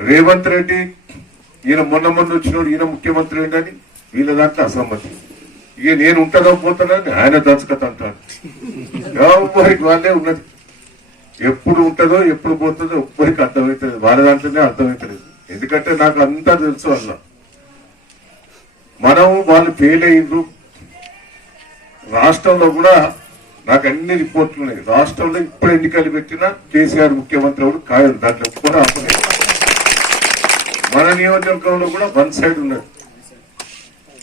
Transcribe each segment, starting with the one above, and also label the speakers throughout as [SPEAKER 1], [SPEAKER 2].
[SPEAKER 1] రేవంత్ రెడ్డి ఈయన మొన్న మొన్న వచ్చినోడు ఈయన ముఖ్యమంత్రి ఏంటని వీళ్ళ దాంట్లో అసమ్మతి. ఇక నేను ఉంటుందో పోతానని ఆయన దర్శకత అంటాడు ఎవరికి వాళ్ళే ఉన్నది. ఎప్పుడు ఉంటుందో ఎప్పుడు పోతుందో ఎవ్వరికి అర్థమవుతుంది వాళ్ళ దాంట్లోనే అర్థమవుతలేదు. ఎందుకంటే నాకు అంతా తెలుసు అలా మనం వాళ్ళు ఫెయిల్ అయ్యారు రాష్ట్రంలో కూడా నాకు అన్ని రిపోర్ట్లు ఉన్నాయి. రాష్ట్రంలో ఇప్పుడు ఎన్నికలు పెట్టినా కేసీఆర్ ముఖ్యమంత్రి కూడా ఖాయం దాంట్లో కూడా అసలే నియోజకవర్గంలో కూడా వన్ సైడ్ ఉన్నది.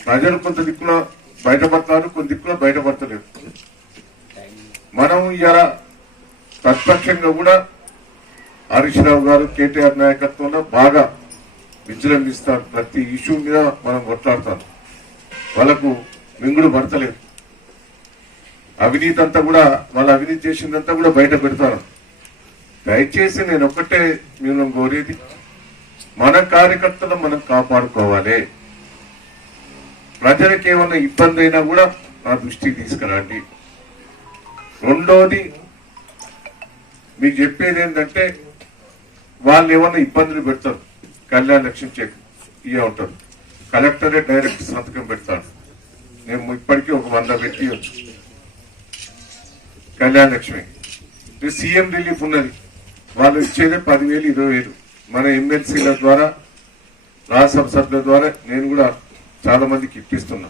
[SPEAKER 1] ప్రజలు కొంత దిక్కున బయటపడతారు కొంత దిక్కున బయటపడతలేరు. మనం ఇలా ప్రతిపక్షంగా కూడా హరీష్ రావు గారు కేటీఆర్ నాయకత్వంలో బాగా విజృంభిస్తారు. ప్రతి ఇష్యూ మీద మనం కొట్లాడతాం. వాళ్ళకు మింగుడు పడతలేదు అవినీతి అంతా కూడా వాళ్ళ అవినీతి చేసిందంతా కూడా బయట పెడతారు. దయచేసి నేను ఒక్కటే మేము కోరేది మన కార్యకర్తలు మనం కాపాడుకోవాలి. ప్రజలకు ఏమైనా ఇబ్బంది అయినా కూడా నా దృష్టికి తీసుకురండి. రెండోది మీకు చెప్పేది ఏంటంటే వాళ్ళు ఏమన్నా ఇబ్బందులు పెడతారు కళ్యాణ లక్ష్యం చెక్ ఇవే ఉంటారు. కలెక్టరే డైరెక్ట్ సంతకం పెడతాడు మేము ఇప్పటికీ ఒక వంద పెట్టి వచ్చు. కళ్యాణ లక్ష్మి. సీఎం రిలీఫ్ ఉన్నది. వాళ్ళు ఇచ్చేదే పదివేలు ఇరవై వేలు. మన ఎమ్మెల్సీల ద్వారా రాజ్యసభ సభ్యుల ద్వారా నేను కూడా చాలా మందికి ఇప్పిస్తున్నా.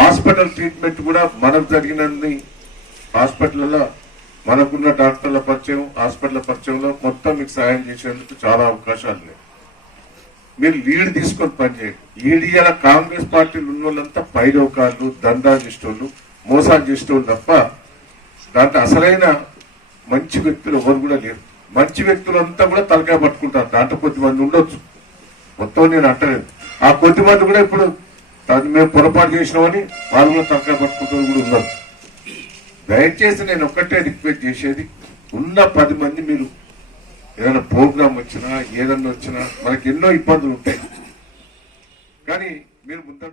[SPEAKER 1] హాస్పిటల్ ట్రీట్మెంట్ కూడా మనకు జరిగినన్ని హాస్పిటల్లో మనకున్న డాక్టర్ల పరిచయం హాస్పిటల్ పరిచయంలో మొత్తం మీకు సహాయం చేసేందుకు చాలా అవకాశాలు ఉన్నాయి. మీరు లీడ్ తీసుకొని పనిచేయండి. లీడ్ కాంగ్రెస్ పార్టీలు ఉన్న వాళ్ళంతా పైరవకాలు దందా చేసేటోళ్ళు మోసాలు చేసేటోళ్ళు తప్ప దాంట్లో అసలైన మంచి వ్యక్తులు ఎవరు కూడా లేరు. మంచి వ్యక్తులంతా కూడా తలకాయ పట్టుకుంటారు. దాంట్లో కొద్దిమంది ఉండొచ్చు. మొత్తం నేను అంటలేదు. ఆ కొద్దిమంది కూడా ఇప్పుడు దాన్ని మేము పొరపాటు చేసినామని వాళ్ళు కూడా తలకాయ పట్టుకుంటారు కూడా ఉన్నారు. దయచేసి నేను ఒక్కటే రిక్వెస్ట్ చేసేది ఉన్న పది మంది మీరు ఏదైనా ప్రోగ్రామ్ వచ్చినా ఏదన్నా వచ్చినా మనకి ఎన్నో ఇబ్బందులు ఉంటాయి. కానీ మీరు ముందు